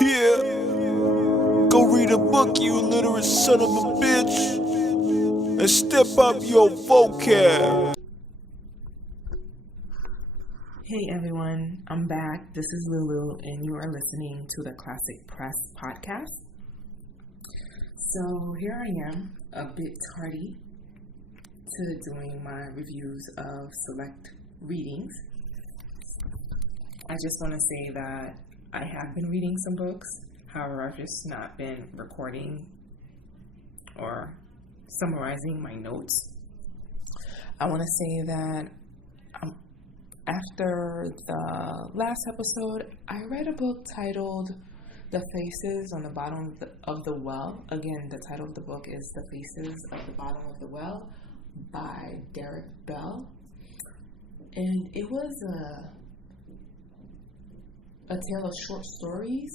Yeah, go read a book, you illiterate son of a bitch, and step up your vocab. Hey everyone, I'm back. This is Lulu, and you are listening to the Classic Press podcast. So here I am, a bit tardy to doing my reviews of select readings. I just want to say that I have been reading some books, however, I've just not been recording or summarizing my notes. I want to say that after the last episode, I read a book titled The Faces on the Bottom of the Well. Again, the title of the book is The Faces of the Bottom of the Well by Derek Bell. And it was a tale of short stories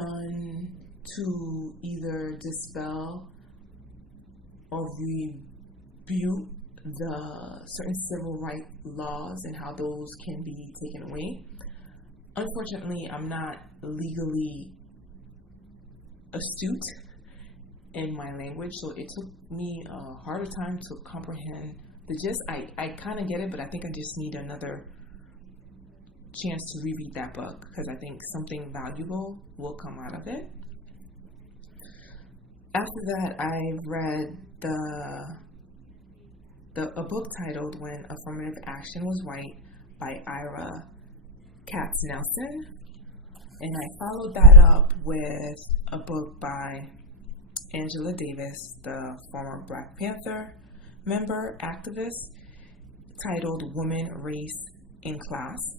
done to either dispel or rebuke the certain civil rights laws and how those can be taken away. Unfortunately, I'm not legally astute in my language, so it took me a harder time to comprehend the gist. I kind of get it, but I think I just need another chance to reread that book because I think something valuable will come out of it. After that, I read a book titled When Affirmative Action Was White by Ira Katz-Nelson, and I followed that up with a book by Angela Davis, the former Black Panther member activist, titled Woman, Race, and Class.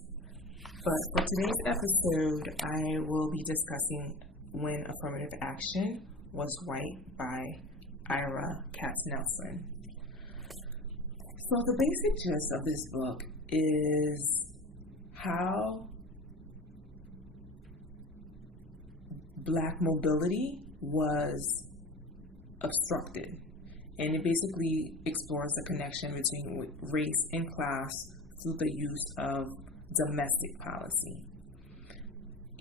But for today's episode, I will be discussing When Affirmative Action Was White by Ira Katz-Nelson. So the basic gist of this book is how Black mobility was obstructed. And it basically explores the connection between race and class through the use of domestic policy.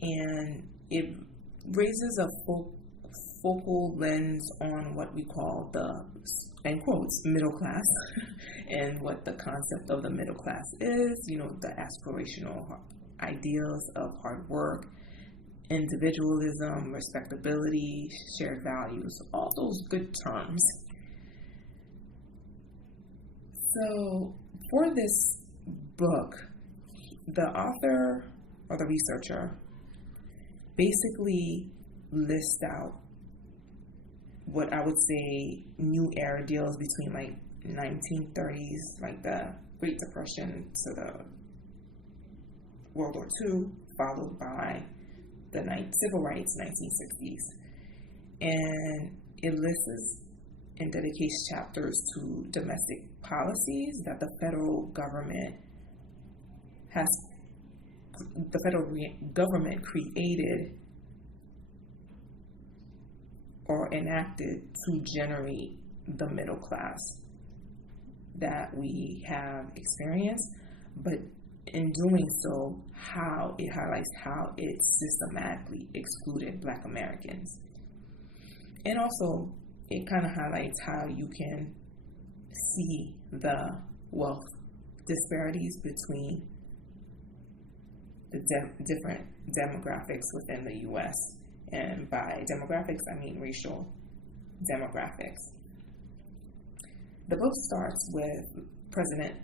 And it raises a focal lens on what we call the, in quotes, middle class, and what the concept of the middle class is, the aspirational ideals of hard work, individualism, respectability, shared values, all those good terms. So for this book, the author or the researcher basically lists out what I would say new era deals between like 1930s, like the Great Depression, to the World War II, followed by the civil rights 1960s. And it lists and dedicates chapters to domestic policies that the federal government created or enacted to generate the middle class that we have experienced, but in doing so, how it highlights how it systematically excluded Black Americans. And also, it kind of highlights how you can see the wealth disparities between the different demographics within the U.S. And by demographics, I mean racial demographics. The book starts with President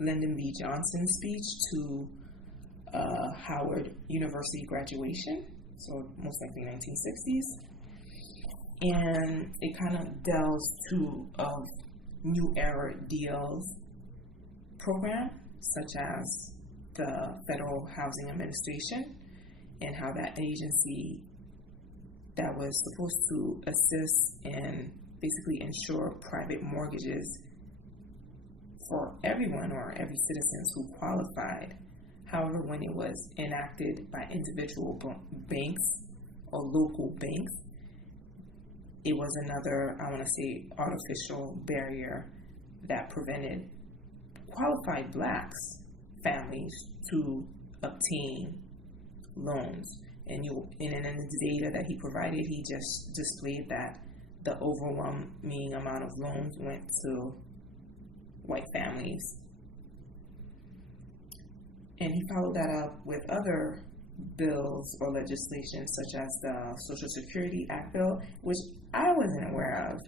Lyndon B. Johnson's speech to Howard University graduation, so most likely 1960s. And it kind of delves to a new era deals program, such as the Federal Housing Administration, and how that agency that was supposed to assist and basically ensure private mortgages for everyone or every citizen who qualified. However, when it was enacted by individual banks or local banks, it was another, I want to say, artificial barrier that prevented qualified Blacks families to obtain loans. And in the data that he provided, he just displayed that the overwhelming amount of loans went to white families. And he followed that up with other bills or legislation, such as the Social Security Act bill, which I wasn't aware of.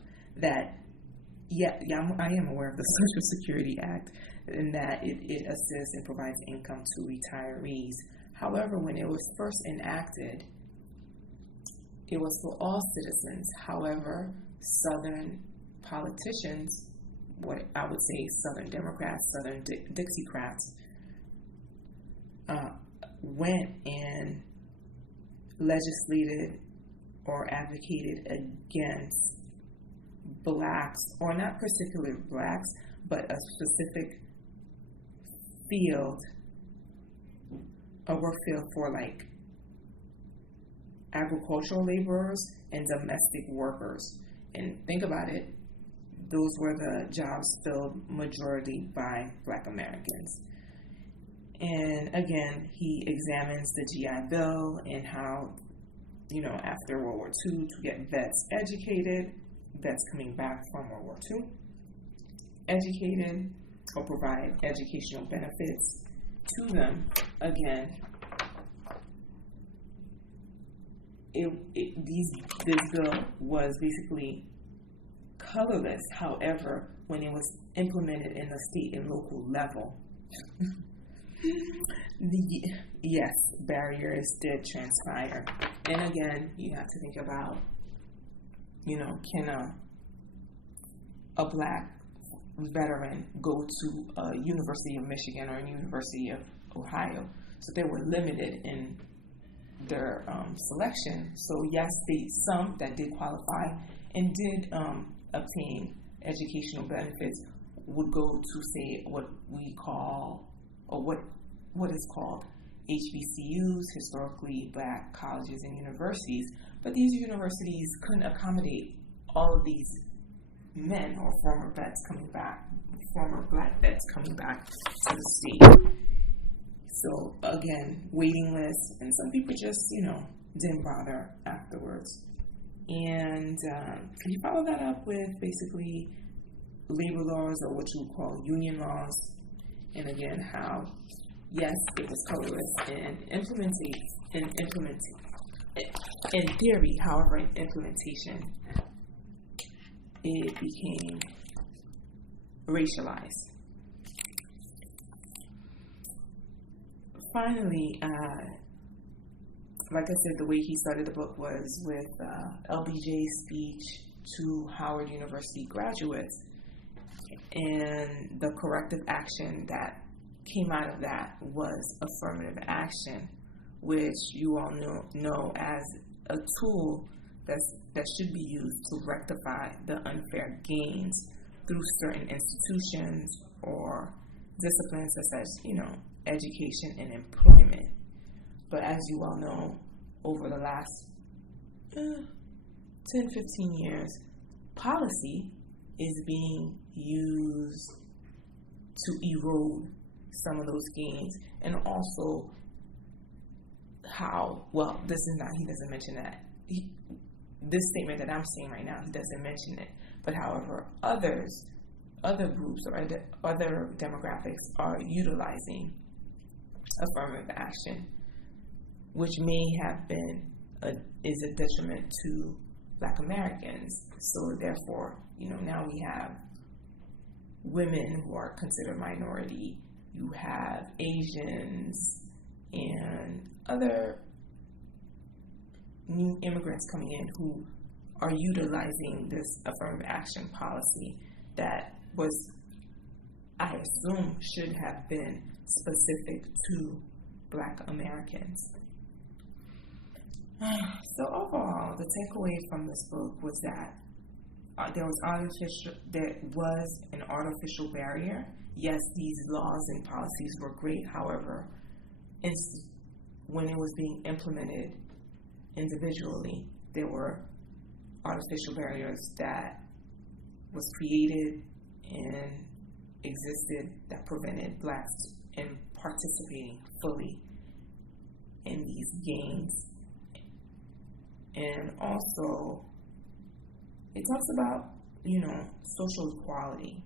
I am aware of the Social Security Act, and that it assists and provides income to retirees. However, when it was first enacted, it was for all citizens. However, Southern politicians, what I would say Southern Democrats, Southern Dixiecrats, went and legislated or advocated against blacks, or not particularly blacks, but a specific field, a work field for like agricultural laborers and domestic workers. And think about it, those were the jobs filled majority by Black Americans. And again, he examines the GI Bill and how, after World War II, to get vets educated, vets coming back from World War II, educated or provide educational benefits to them. Again, this bill was basically colorless. However, when it was implemented in the state and local level, yes, barriers did transpire. And again, you have to think about, can a black veteran go to a University of Michigan or a University of Ohio? So they were limited in their selection. So yes, some that did qualify and did obtain educational benefits would go to, say, what we call, or what is called HBCUs, historically black colleges and universities. But these universities couldn't accommodate all of these men or former black vets coming back to the state. So again, waiting lists, and some people just, didn't bother afterwards. And can you follow that up with basically labor laws, or what you would call union laws? And again, how, yes, it was colorless in theory, however, in implementation, it became racialized. Finally, like I said, the way he started the book was with LBJ's speech to Howard University graduates, and the corrective action that came out of that was affirmative action, which you all know as a tool that should be used to rectify the unfair gains through certain institutions or disciplines such as, education and employment. But as you all know, over the last 10, 15 years, policy is being used to erode some of those gains. And also he doesn't mention that. This statement that I'm saying right now, he doesn't mention it. But however, other groups or other demographics are utilizing affirmative action, which may have been is a detriment to Black Americans. So therefore, now we have women who are considered minority. You have Asians and other new immigrants coming in who are utilizing this affirmative action policy that was, I assume, should have been specific to Black Americans. So overall, the takeaway from this book was that there was an artificial barrier. Yes, these laws and policies were great. However, when it was being implemented individually, there were artificial barriers that was created and existed that prevented blacks in participating fully in these gains And also, it talks about, social equality.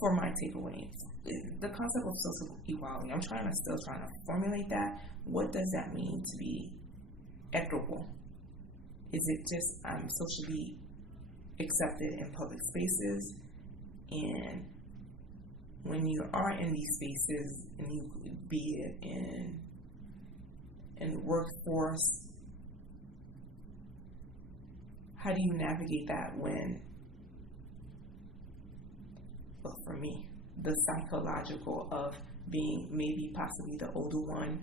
For my takeaways, the concept of social equality, I'm still trying to formulate that. What does that mean to be equitable? Is it just I'm socially accepted in public spaces, and when you are in these spaces, and you be it in the workforce, how do you navigate that when, well, for me, the psychological of being maybe possibly the older one,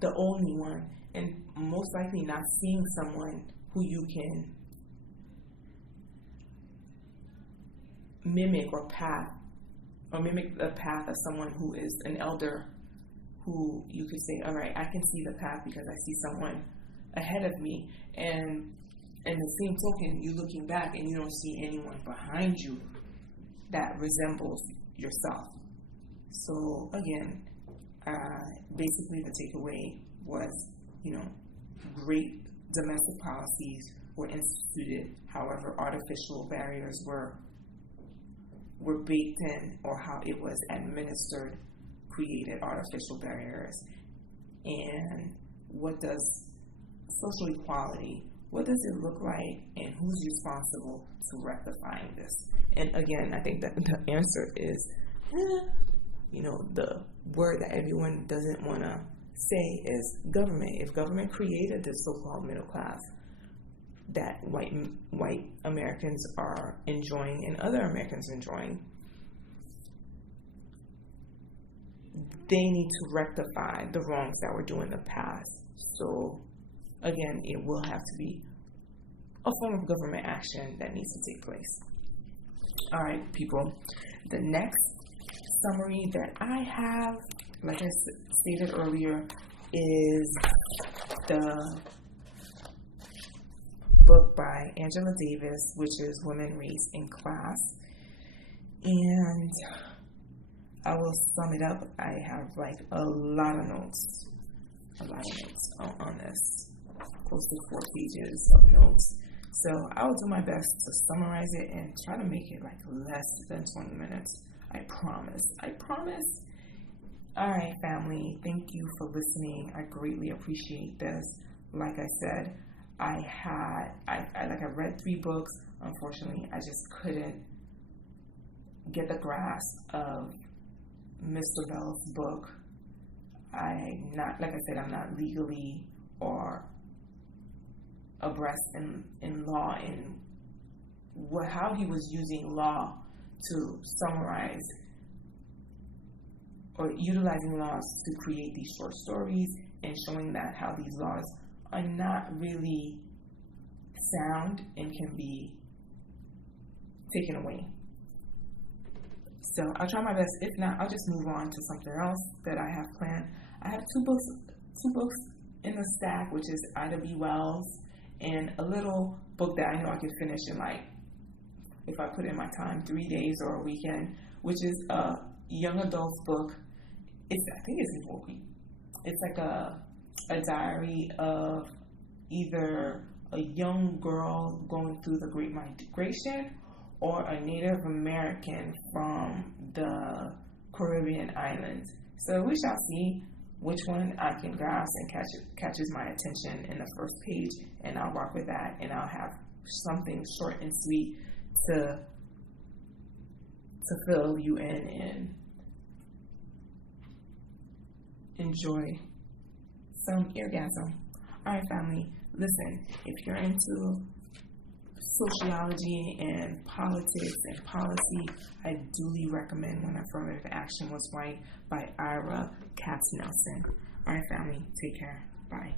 the only one, and most likely not seeing someone who you can mimic the path of someone who is an elder, who you could say, all right, I can see the path because I see someone ahead of me, and in the same token, you're looking back and you don't see anyone behind you that resembles yourself. So again, basically the takeaway was, great domestic policies were instituted. However, artificial barriers were baked in, or how it was administered created artificial barriers. And what does social equality, what does it look like, and who's responsible to rectifying this? And again, I think that the answer is, the word that everyone doesn't want to say is government. If government created this so-called middle class that white Americans are enjoying and other Americans enjoying, they need to rectify the wrongs that were done in the past. So again, it will have to be a form of government action that needs to take place. All right, people. The next summary that I have, like I stated earlier, is the book by Angela Davis, which is Women, Race, and Class. And I will sum it up. I have a lot of notes on this, close to 4 pages of notes. So I will do my best to summarize it and try to make it less than 20 minutes. I promise. All right, family. Thank you for listening. I greatly appreciate this. Like I said, I read 3 books. Unfortunately, I just couldn't get the grasp of Mr. Bell's book. I'm not legally or abreast in law and how he was using law to summarize or utilizing laws to create these short stories, and showing that how these laws are not really sound and can be taken away. So I'll try my best. If not, I'll just move on to something else that I have planned. I have two books in the stack, which is Ida B. Wells and a little book that I know I could finish in if I put in my time, 3 days or a weekend, which is a young adult's book. I think it's in 4 weeks. It's a diary of either a young girl going through the Great Migration or a Native American from the Caribbean islands. So we shall see which one I can grasp and catches my attention in the first page, and I'll rock with that, and I'll have something short and sweet to fill you in and enjoy some orgasm. All right, family, listen, if you're into sociology and politics and policy, I duly recommend When Affirmative Action Was White by Ira Katz Nelson. All right, family, take care. Bye.